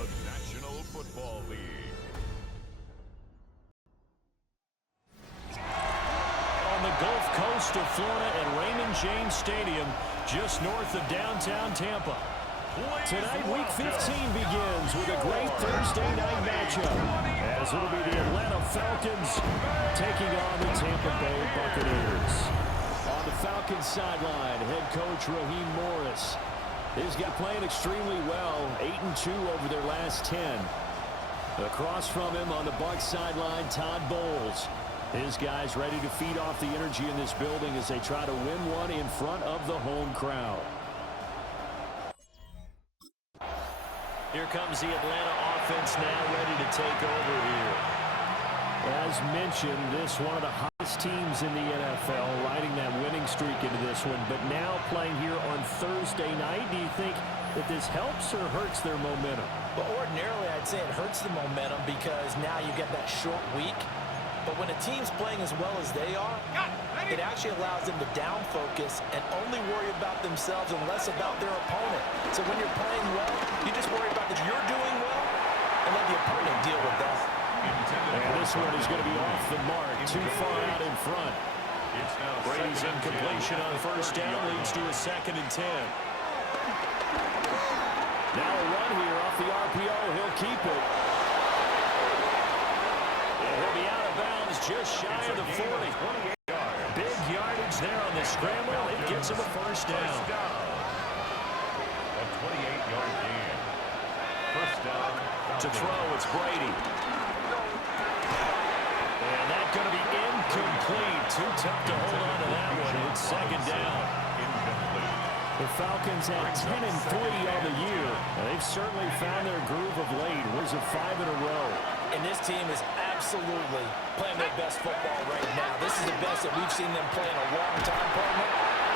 the National Football League. On the Gulf Coast of Florida at Raymond James Stadium, just north of downtown Tampa. Tonight, Week 15 begins with a great Thursday night matchup, as it'll be the Atlanta Falcons taking on the Tampa Bay Buccaneers. On the Falcons sideline, head coach Raheem Morris. He's got playing extremely well, 8-2 over their last 10. Across from him on the Bucs sideline, Todd Bowles. His guys ready to feed off the energy in this building as they try to win one in front of the home crowd. Here comes the Atlanta offense now ready to take over here. As mentioned, this one of the hottest teams in the NFL, riding that winning streak into this one, but now playing here on Thursday night. Do you think that this helps or hurts their momentum? Well, ordinarily, I'd say it hurts the momentum because now you get that short week. But when a team's playing as well as they are, it actually allows them to down focus and only worry about themselves and less about their opponent. So when you're playing well, you just worry about that you're doing well and let the opponent deal with that. And this one is going to be off the mark, too far out in front. Brady's incompletion on first down leads to a 2nd and 10. Now a run here off the RPO. He'll keep it. And he'll be out of bounds just shy of the 40. Big yardage there on the scramble. It gets him a first down. A 28-yard gain. First down. To throw, it's Brady. And that's going to be incomplete. Too tough to hold on to that one. It's 2nd down. The Falcons had 10-3 on the year. They've certainly found their groove of late. Where's it 5 in a row? And this team is absolutely playing their best football right now. This is the best that we've seen them play in a long time, partner.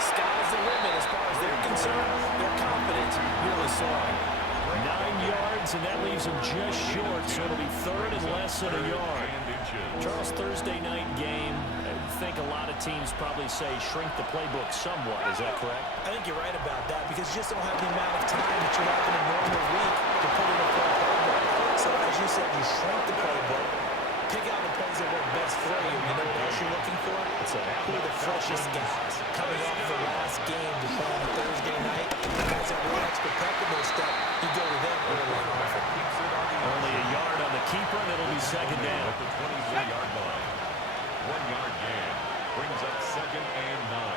Sky's the limit as far as they're concerned. Their confidence really soaring. 9 yards, and that leaves them just short, so it'll be 3rd and less than a yard. Charles, Thursday night game, I think a lot of teams probably say shrink the playbook somewhat. Is that correct? I think you're right about that because you just don't have the amount of time that you have in a normal week to put in a full playbook. So as you said, you shrink the playbook, pick out the plays that work best for you. You know what else you're looking for? Who are the freshest guys coming off the last game to play on a Thursday night? The guys that were expected their step, you go with them early and often. Only a yard on the keeper, and it'll be 2nd down. At the 23-yard line. 1-yard gain. Brings up 2nd and 9.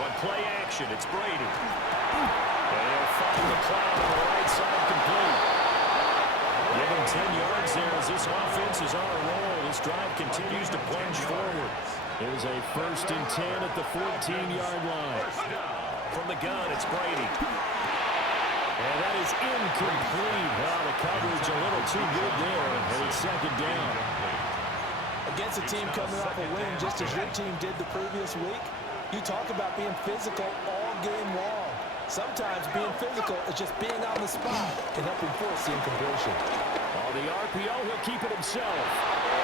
On play action, it's Brady. And he'll find the cloud on the right side complete. Give him 10 yards there as this offense is on a roll. This drive continues to plunge forward. There's a 1st and 10 at the 14-yard line. From the gun, it's Brady. And that is incomplete. Well, the coverage a little too good there. And it's 2nd down. Against a team coming off a win, just as your team did the previous week, you talk about being physical all game long. Sometimes being physical is just being on the spot and helping force the incompletion. On the RPO, he'll keep it himself.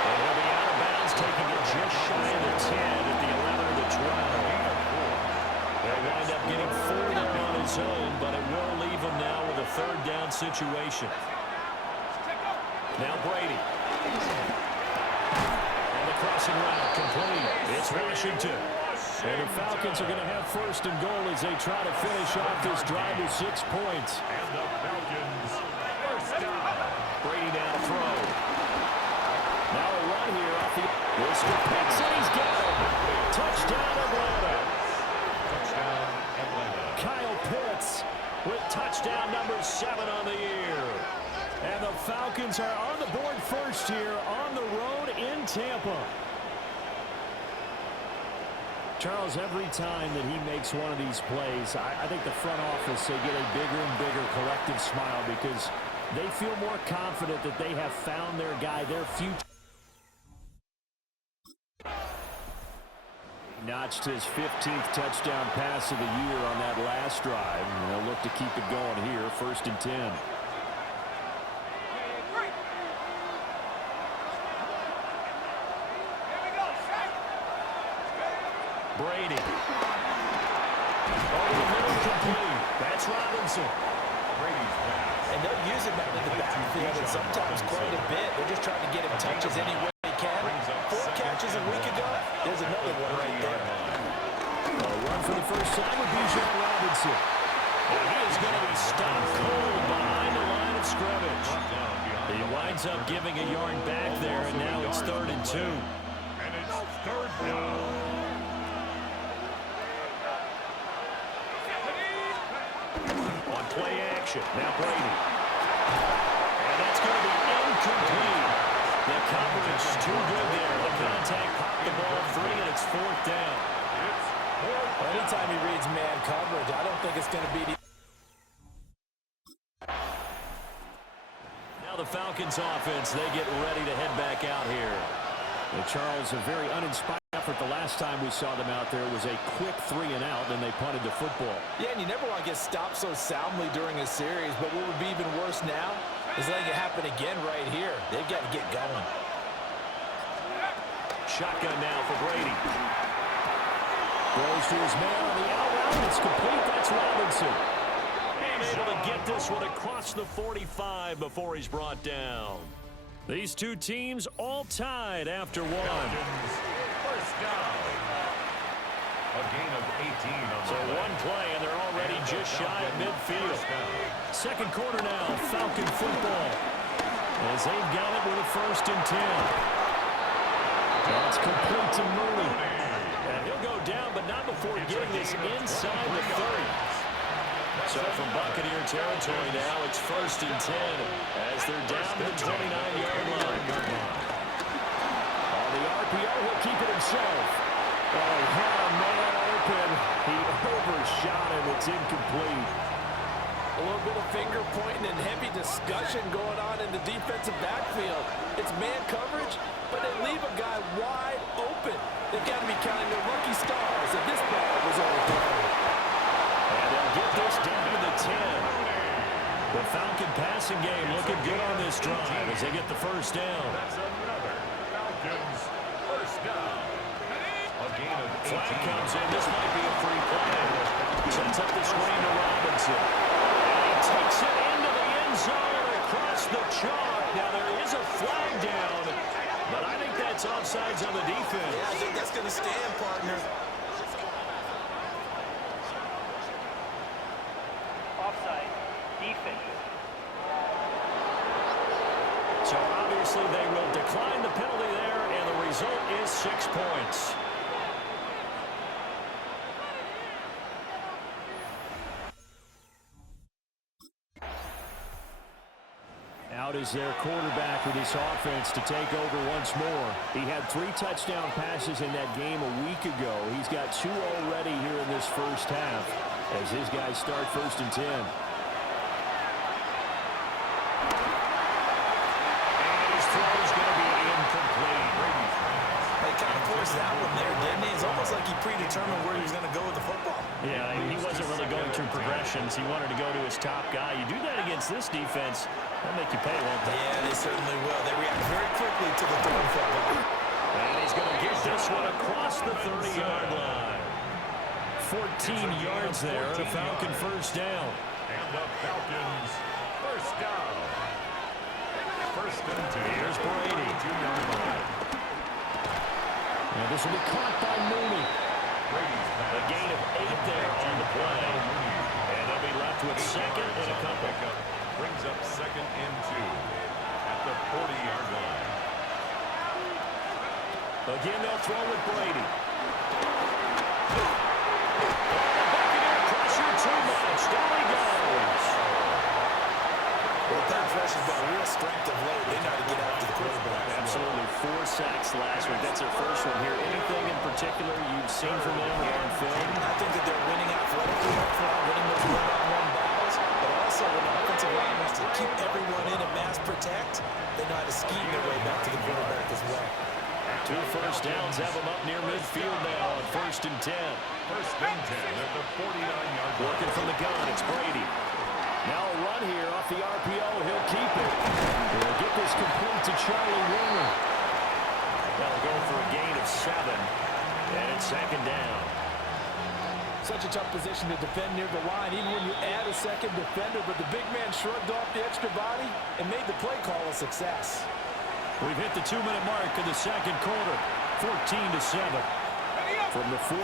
And he'll be out of bounds, taking it just shy of the 10 at the 11 or the 12. They'll wind up getting 4 there on his own, but it will leave him now with a 3rd down situation. Now Brady. And the crossing route complete. It's Washington. And the Falcons are going to have 1st and goal as they try to finish off this drive with 6 points. And the Falcons first down. Brady down throw. Now a run here off the... Worcester picks it. He's got him. Touchdown Atlanta. Touchdown Atlanta. Kyle Pitts with touchdown number 7 on the year. And the Falcons are on the board first here on the road in Tampa. Charles, every time that he makes one of these plays, I think the front office, they get a bigger and bigger collective smile because they feel more confident that they have found their guy, their future. He notched his 15th touchdown pass of the year on that last drive, and they'll look to keep it going here, 1st and 10. Brady. Over the middle, complete. That's Robinson. Brady's pass. And they'll use him out in the backfield and sometimes quite a bit. They're just trying to get him touches any way they can. 4 catches a week ago. There's another one right there. A run for the first time with Bijan Robinson. And he is going to be stopped cold behind the line of scrimmage. He winds up giving a yard back there, and now it's 3rd and 2. And it's 3rd down. On play action, now Brady. And that's going to be incomplete. The coverage too good there. The contact popped the ball free, and it's 4th down. Anytime he reads man coverage, I don't think it's going to be the... Now the Falcons offense, they get ready to head back out here. And Charles, a very uninspired effort the last time we saw them out there was a quick 3-and-out, and they punted the football. Yeah, and you never want to get stopped so soundly during a series, but what would be even worse now is letting it happen again right here. They've got to get going. Shotgun now for Brady. Throws to his man on the out route. It's complete. That's Robinson. And able to get this one across the 45 before he's brought down. These two teams all tied after one. First down. A gain of 18 on So one play, and they're already just shy of midfield. Second quarter now, Falcon football. As they've got it with a 1st and 10. That's complete to Mooney. And he'll go down, but not before getting this inside the 30. So from Buccaneer territory now, it's 1st and 10 as they're down to the 29-yard line. On the RPO, he'll keep it himself. Oh, he had a man open. He overshot him. It's incomplete. A little bit of finger pointing and heavy discussion going on in the defensive backfield. It's man coverage, but they leave a guy wide open. They've got to be counting their lucky stars if this ball was overthrown. And they'll get this down to the 10. The Falcon passing game looking good on this drive as they get the 1st down. That's another Falcons first down. A gain of 18. Flag comes in. This might be a free play. Sets up the screen to Robinson. And he takes it into the end zone across the chalk. Now there is a flag down, but I think that's offsides on the defense. Yeah, I think that's going to stand, partner. Offside, defense. So obviously they will decline the penalty there, and the result is 6 points. Out is their quarterback with his offense to take over once more. He had 3 touchdown passes in that game a week ago. He's got 2 already here in this first half as his guys start 1st and 10. That one there, didn't he? It's almost like he predetermined where he was going to go with the football. Yeah, he wasn't really going through progressions. He wanted to go to his top guy. You do that against this defense, they'll make you pay, won't they? Yeah, they certainly will. They react very quickly to the throwing football. And he's going to get this one across the 30-yard line. 14 yards there, a Falcon first down. And the Falcons first down. 1st and 10. Here's Brady. 2-yard line. And this will be caught by Mooney. A gain of 8 there on the play. And they'll be left with 2nd and a couple. Brings up 2nd and 2 at the 40-yard line. Again, they'll throw with Brady. Buccaneer pressure too much. Down he goes. Well, pass rush has been a real strength of late. They know how to get after the quarterback. Absolutely. 4 sacks last week. That's their first one here. Anything in particular you've seen from them on film? I think that they're winning athletically up front, winning those one-on-one battles, but also when the offensive line wants to keep everyone in and mass protect, they know how to scheme their way back to the quarterback as well. 2 first downs have them up near midfield now on 1st and 10. 1st and 10 at the 49-yard line. Working from the gun, it's Brady. Now a run here off the RPO. He'll keep it. He'll get this complete to Charlie Warner. That'll go for a gain of 7. And it's 2nd down. such a tough position to defend near the line, even when you add a second defender. But the big man shrugged off the extra body and made the play call a success. We've hit the 2-minute mark in the second quarter. 14-7. From the 43,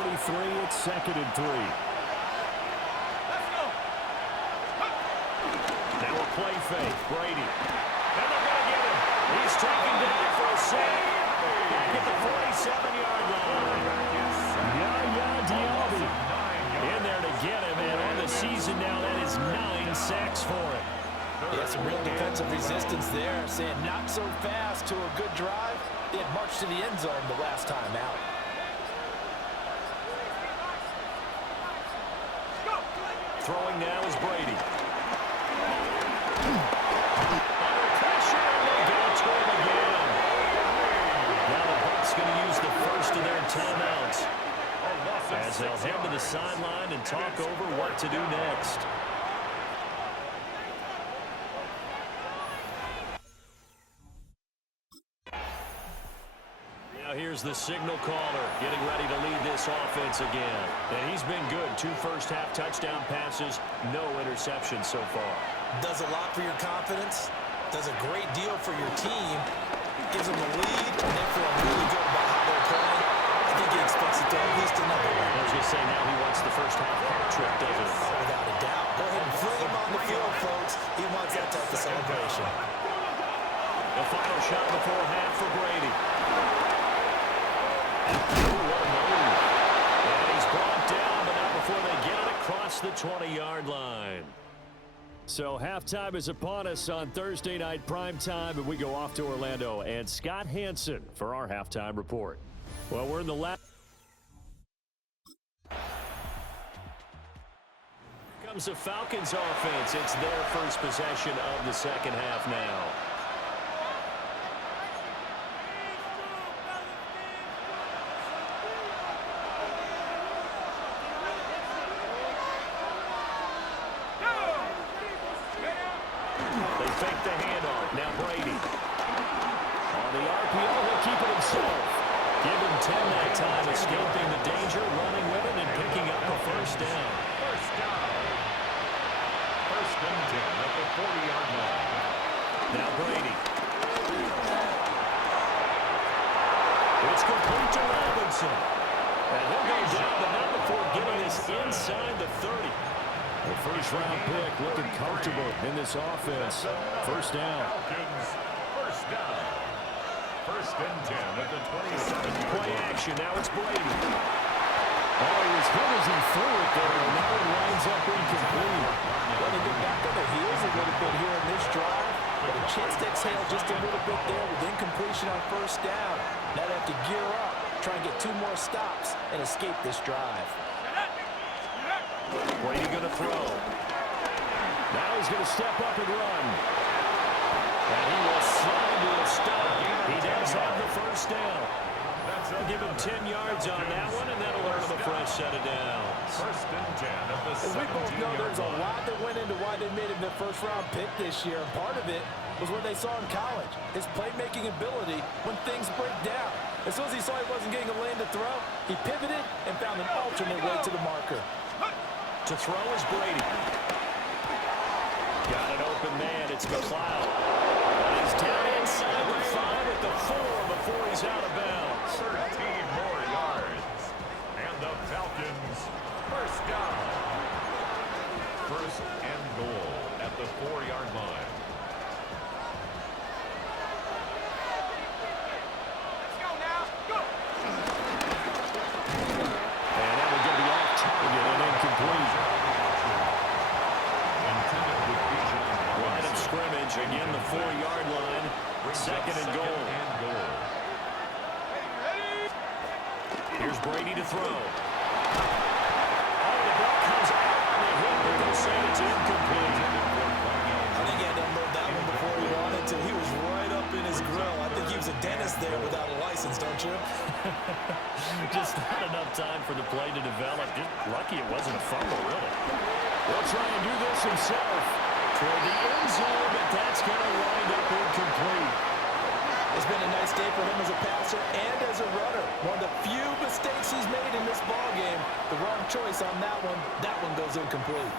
it's 2nd and 3. Now a play fake. Brady. And they're going to get him. He's taken down for a sack. Back at the 47-yard line. Yaya Diaby in there to get him. And on the season now, that is 9 sacks for him. Yeah, some real defensive resistance there. Saying not so fast to a good drive. They had marched to the end zone the last time out. Throwing now is Brady. Under pressure, and they get it to him again. Now the Bucs going to use the first of their timeouts as they'll head to the sideline and talk over what to do next. Now here's the signal caller getting ready to lead this offense again. And he's been good. 2 first-half touchdown passes, no interceptions so far. Does a lot for your confidence. Does a great deal for your team. Gives them the lead, and they feel really good about how they're playing. I think he expects to throw at least another one. I was going to say, now he wants the first-half hat trick, doesn't he? Oh, without a doubt. Go ahead and fling him on the field, folks. He wants that type of celebration. The final shot before half for Brady. And he's brought down, but not before they get it across the 20-yard line. So halftime is upon us on Thursday night primetime, and we go off to Orlando and Scott Hansen for our halftime report. Well, we're in the last. Here comes the Falcons offense. It's their first possession of the second half now. They fake the handoff. Now Brady. On the RPO, he'll keep it himself. Give him 10 that time, escaping the danger, running with it, and picking up the first down. First down. 1st and 10 at the 40-yard line. Now Brady. It's complete to Robinson. And he'll go down, but not before getting this inside the 30. The first-round pick looking comfortable in this offense. First down. Falcons. First down. 1st and 10 at the 27. Play action. Now it's Brady. Oh, he was hit as he threw it there, and that one winds up incomplete. Well, they've been back on the heels a little bit here in this drive. But a chance to exhale just a little bit there with incompletion on first down. Now they have to gear up, try and get 2 more stops, and escape this drive. Brady going to throw. Now he's going to step up and run. And he will slide to a stop. He does have the first down. They'll give him 10 yards on that one, and that'll earn him a fresh set of downs. 1st and 10 at the 17-yard line. As we both know, there's a lot that went into why they made him their first-round pick this year. And part of it was what they saw in college, his playmaking ability when things break down. As soon as he saw he wasn't getting a lane to throw, he pivoted and found an alternate way to the marker. To throw is Brady. Got an open man. It's McLeod. And he's down inside the 5 at the 4 before he's out of bounds. 13 more yards. And the Falcons, first down. 1st and goal at the 4-yard line. Let's go now. Go. And that will get the off target and incomplete. Intended with Bijan. Line of scrimmage, again the 4-yard line. 2nd and goal. Here's Brady to throw. Oh, the ball comes out on the hit, but they'll say it's incomplete. I think he had to unload that one before he wanted to. He was right up in his grill. I think he was a dentist there without a license, don't you? Just not enough time for the play to develop. Just lucky it wasn't a fumble, really. He'll try and do this himself. Toward the end zone, but that's going to wind up incomplete. It's been a nice day for him as a passer and as a runner. One of the few mistakes he's made in this ball game. The wrong choice on that one. That one goes incomplete.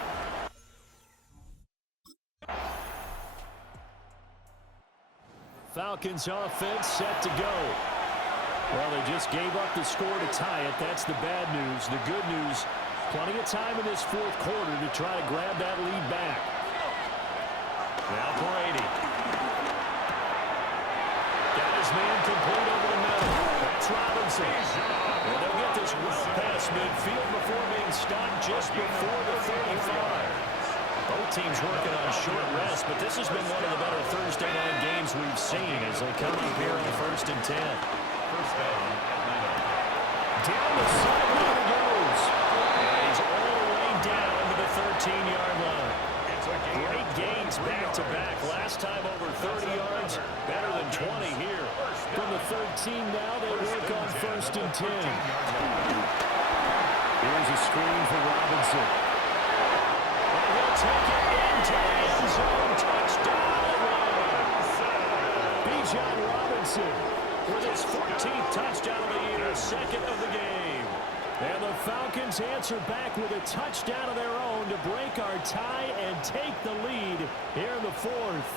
Falcons offense set to go. Well, they just gave up the score to tie it. That's the bad news. The good news, plenty of time in this fourth quarter to try to grab that lead back. Now Brady. Got his man complete over the middle. That's Robinson. And they'll get this well past midfield before being stopped just before the 35. Both teams working on short rest, but this has been one of the better Thursday night games we've seen as they come up here on 1st and 10. First down at 9. Down the sideline he goes. And he's all the way down to the 13-yard line. Great gains back-to-back. Last time over 30 yards, better than 20 here. From the 13 now, they work on 1st and 10. Here's a screen for Robinson. Take it into the end zone. Touchdown. Bijan Robinson with his 14th touchdown of the year, second of the game. And the Falcons answer back with a touchdown of their own to break our tie and take the lead here in the fourth.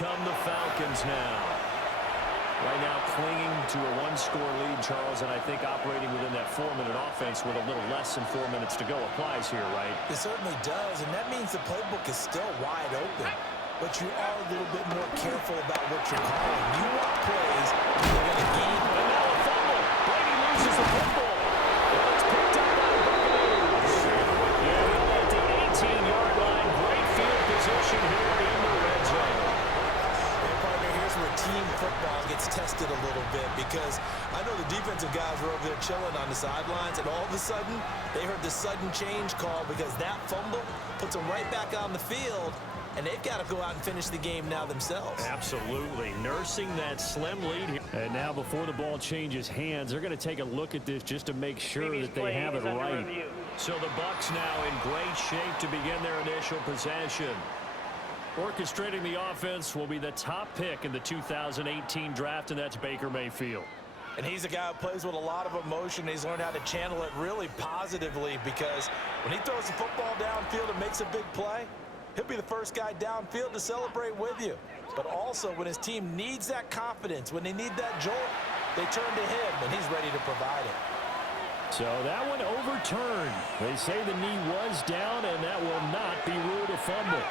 Come the Falcons now. Right now clinging to a one-score lead, Charles, and I think operating within that 4-minute offense with a little less than 4 minutes to go applies here, right? It certainly does, and that means the playbook is still wide open. But you are a little bit more careful about what you're calling. You want plays that are going to gain. And now a fumble. Brady loses the football. It's picked up by the Buccaneers. Yeah, at the 18-yard line. Great field position here in the red zone. Where team football gets tested a little bit, because I know the defensive guys were over there chilling on the sidelines, and all of a sudden they heard the sudden change call because that fumble puts them right back on the field, and they've got to go out and finish the game now themselves. Absolutely. Nursing that slim lead here. And now before the ball changes hands, they're going to take a look at this just to make sure that they have it right. So the Bucs now in great shape to begin their initial possession. Orchestrating the offense will be the top pick in the 2018 draft, and that's Baker Mayfield. And he's a guy who plays with a lot of emotion. He's learned how to channel it really positively, because when he throws the football downfield and makes a big play, he'll be the first guy downfield to celebrate with you. But also when his team needs that confidence, when they need that jolt, they turn to him, and he's ready to provide it. So that one overturned. They say the knee was down, and that will not be ruled a fumble.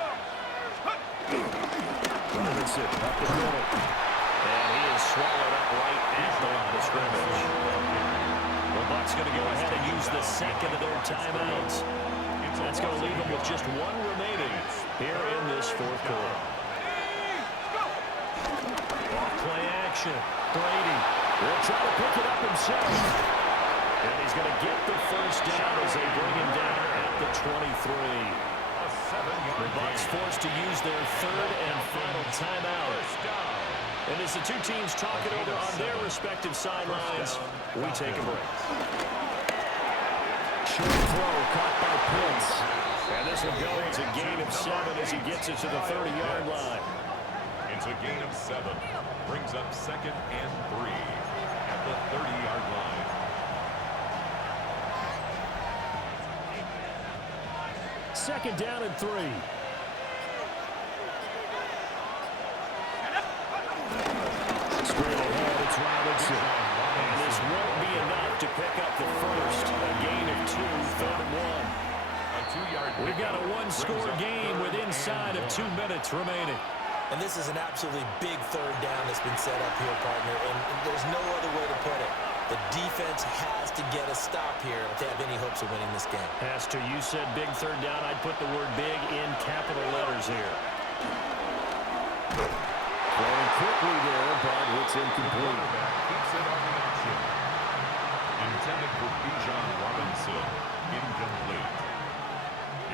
Robinson up the middle. And he is swallowed up right at the line of scrimmage. The Bucs going to go ahead and use the second of their timeouts. That's going to leave them with just one remaining here in this fourth quarter. Off play action. Brady will try to pick it up himself. And he's going to get the first down as they bring him down at the 23. The Bucs forced to use their third and final timeout. And as the two teams talk it over on their respective sidelines, we take a break. Short throw caught by Pitts. And this will go as a gain of 7 as he gets it to the 30-yard line. It's a gain of 7. Brings up 2nd and 3 at the 30-yard line. Second down and 3. Straight ahead, it's Robinson. And this won't be enough to pick up the first. A gain of 2, 3rd and 1. We've got a one-score game with inside of 2 minutes remaining. And this is an absolutely big third down that's been set up here, partner, and there's no other way to put it. The defense has to get a stop here if they have any hopes of winning this game. Has to. You said big third down. I'd put the word big in capital letters here. Going quickly there, but it's incomplete. Keeps it on the action. Intended for Bijan Robinson. Incomplete.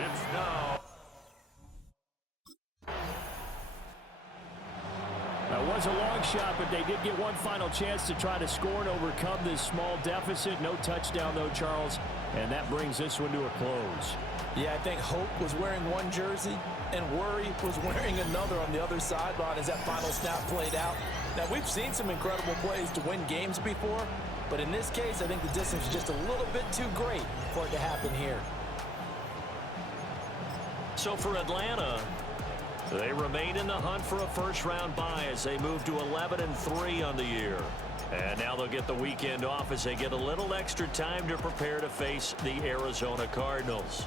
It's now. That was was a long shot, but they did get one final chance to try to score and overcome this small deficit. No touchdown, though, Charles, and that brings this one to a close. Yeah, I think Hope was wearing one jersey and Worry was wearing another on the other sideline as that final snap played out. Now, we've seen some incredible plays to win games before, but in this case, I think the distance is just a little bit too great for it to happen here. So for Atlanta, they remain in the hunt for a first-round bye as they move to 11-3 on the year. And now they'll get the weekend off as they get a little extra time to prepare to face the Arizona Cardinals.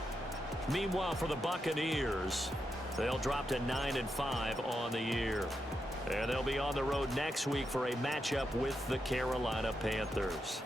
Meanwhile, for the Buccaneers, they'll drop to 9-5 on the year. And they'll be on the road next week for a matchup with the Carolina Panthers.